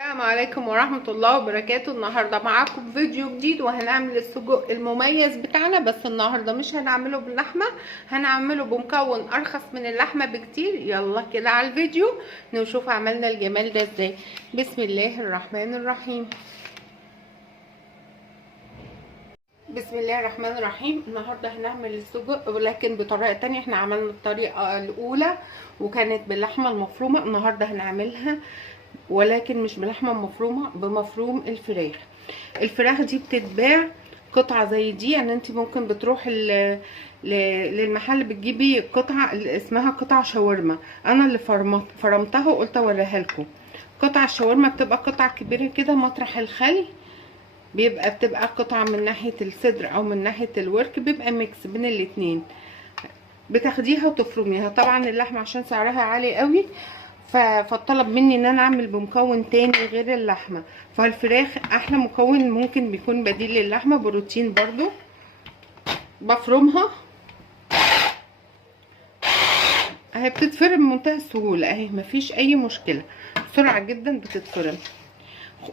السلام عليكم ورحمة الله وبركاته. النهاردة معاكم فيديو جديد وهنعمل السجق المميز بتاعنا، بس النهاردة مش هنعمله باللحمة، هنعمله بمكون ارخص من اللحمة بكتير. يلا كده على الفيديو نشوف عملنا الجمال ده ازاي. بسم الله الرحمن الرحيم. بسم الله الرحمن الرحيم. النهارده هنعمل السجق ولكن بطريقه تانية. احنا عملنا الطريقه الاولى وكانت باللحمه المفرومه، النهارده هنعملها ولكن مش بلحمه مفرومه، بمفروم الفراخ. الفراخ دي بتتباع قطعه زي دي، يعني انت ممكن بتروح للمحل بتجيبي قطعه اسمها قطع شاورما. انا اللي فرمتها وقلت اوريها لكم. قطع الشاورما بتبقى قطع كبيره كده مطرح الخل، بتبقى قطعة من ناحية الصدر او من ناحية الورك، بيبقى ميكس بين الاتنين. بتاخديها وتفرميها. طبعا اللحمة عشان سعرها عالي قوي فطلب مني ان انا اعمل بمكون تاني غير اللحمة. فالفراخ احلى مكون ممكن بيكون بديل للحمة، بروتين برضو. بفرمها اهي، بتتفرم بمنتهى السهولة اهي، مفيش اي مشكلة، بسرعة جدا بتتفرم.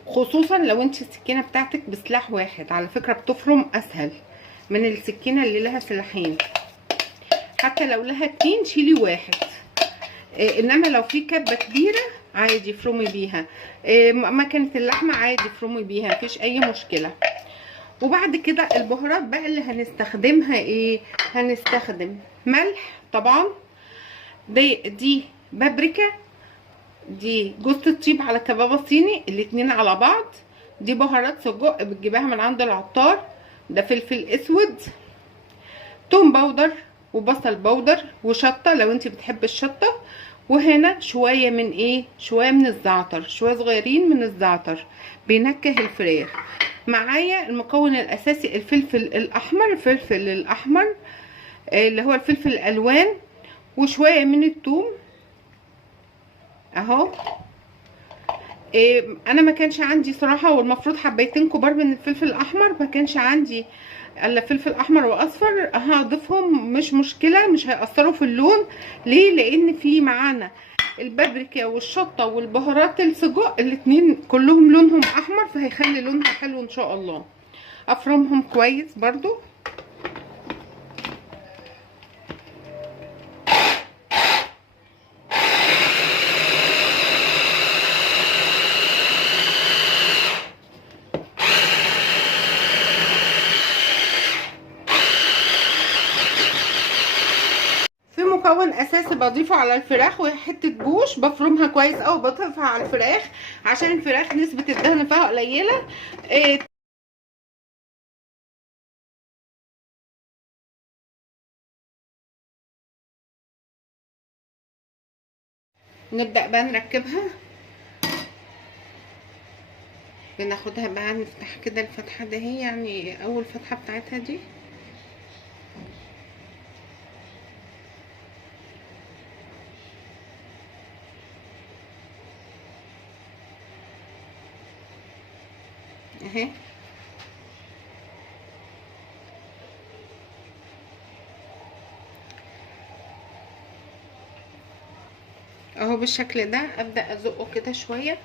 خصوصا لو انت السكينه بتاعتك بسلاح واحد، على فكره بتفرم اسهل من السكينه اللي لها سلاحين. حتى لو لها اتنين شيلي واحد. انما لو في كبه كبيره عادي افرمي بيها. مكنه اللحمه عادي افرمي بيها، مفيش اي مشكله. وبعد كده البهارات بقى اللي هنستخدمها ايه؟ هنستخدم ملح طبعا، دي بابريكا، دي جوز الطيب على كبابه صيني، الاتنين على بعض. دي بهارات سجق بتجيبها من عند العطار. ده فلفل اسود، توم باودر وبصل باودر وشطه لو انت بتحب الشطه. وهنا شويه من ايه؟ شويه من الزعتر، شويه صغيرين من الزعتر بينكه الفراخ. معايا المكون الاساسي الفلفل الاحمر، الفلفل الاحمر اللي هو الفلفل الالوان، وشويه من الثوم اهو. انا ما كانش عندي صراحه، والمفروض حبيتين كبار من الفلفل الاحمر، ما كانش عندي الا فلفل احمر واصفر، هضيفهم مش مشكله، مش هيأثروا في اللون. ليه؟ لان في معانا البابريكا والشطه والبهارات السجق الاتنين كلهم لونهم احمر، فهيخلي لونها حلو ان شاء الله. افرمهم كويس برضو. مكون اساسي بضيفه على الفراخ وهي حته جوش، بفرمها كويس قوي، بضيفها على الفراخ عشان الفراخ نسبه الدهن فيها قليله. نبدا بقى نركبها. بناخدها بقى نفتح كده الفتحه ده، هي يعني اول فتحه بتاعتها دي. اهي اهو بالشكل ده. ابدا ازقه كده شويه،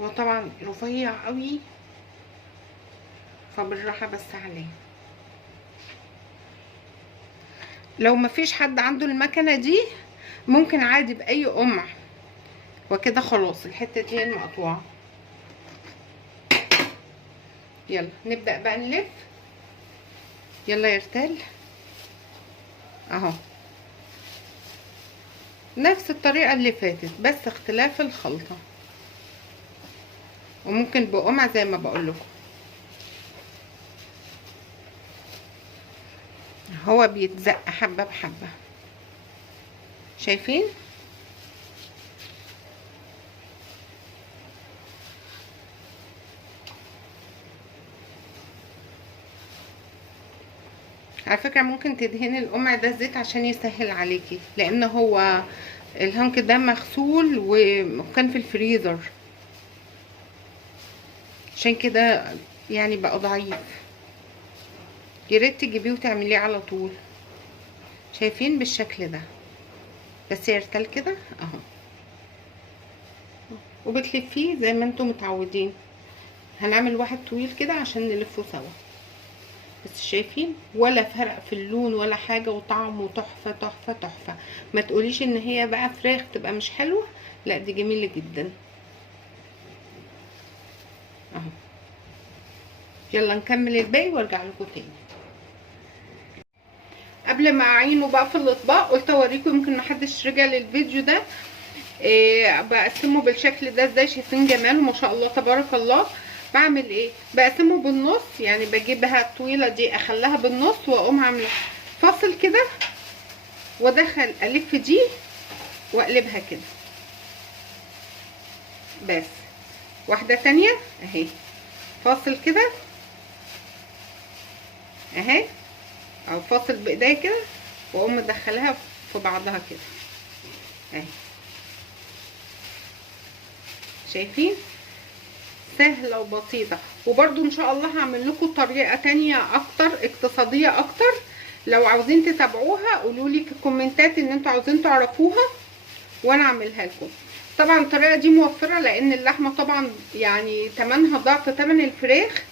هو طبعا رفيع قوي فبالراحه بس عليه. لو مفيش حد عنده المكنه دي ممكن عادي باي قمع، وكده خلاص الحته دي المقطوعه. يلا نبدا بقى نلف. يلا يا رتال اهو، نفس الطريقه اللي فاتت بس اختلاف الخلطه، وممكن بقمع زي ما بقول لكم. هو بيتزق حبه بحبه، شايفين؟ على فكره ممكن تدهني القمع ده زيت عشان يسهل عليكي، لان هو الهانك ده مغسول وكان في الفريزر، عشان كده يعني بقى ضعيف. ياريت تجيبيه وتعمليه على طول. شايفين بالشكل ده؟ بس يرتل كده اهو. وبتلفيه زي ما انتم متعودين. هنعمل واحد طويل كده عشان نلفه سوا. بس شايفين ولا فرق في اللون ولا حاجه، وطعمه تحفه تحفه تحفه. ما تقوليش ان هي بقى فراخ تبقى مش حلوه، لا دي جميله جدا اهو. يلا نكمل الباقي وارجع لكم تاني. قبل ما اعينه بقى في الاطباق قلت اوريكم، يمكن محدش رجع للفيديو ده. بقسمه بالشكل ده ازاي، شايفين جماله ما شاء الله تبارك الله. بعمل ايه؟ بقسمه بالنص، يعني بجيبها الطويله دي اخليها بالنص واقوم عامله فاصل كده، وادخل الف دي واقلبها كده. بس واحده تانية اهي، فاصل كده اهي، او فاصل بايديا كده، واقوم مدخلها في بعضها كده اهي. شايفين؟ سهله وبسيطه. وبرده ان شاء الله هعمل لكم طريقه تانية اكتر اقتصاديه اكتر، لو عاوزين تتابعوها قولوا لي في الكومنتات ان انتوا عاوزين تعرفوها وانا اعملها لكم. طبعا الطريقه دي موفره، لان اللحمه طبعا يعني تمنها ضعف تمن الفراخ،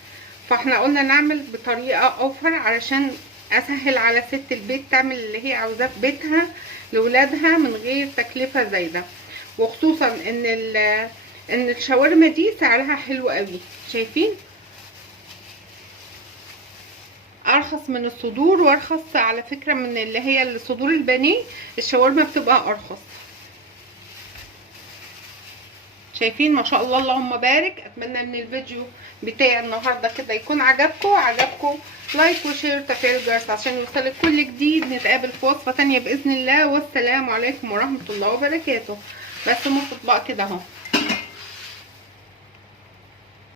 فاحنا قلنا نعمل بطريقه اوفر علشان اسهل على ست البيت تعمل اللي هي عاوزاه في بيتها لاولادها من غير تكلفه زايده. وخصوصا ان الشاورما دي سعرها حلو قوي. شايفين؟ ارخص من الصدور، وارخص على فكره من اللي هي الصدور البانيه. الشاورما بتبقى ارخص. شايفين ما شاء الله اللهم بارك. اتمنى ان الفيديو بتاعي النهارده كده يكون عجبكم. لايك وشير وتفعيل الجرس عشان يوصلك كل جديد. نتقابل في وصفه تانية باذن الله، والسلام عليكم ورحمه الله وبركاته. بس مو اطباق كده اهو.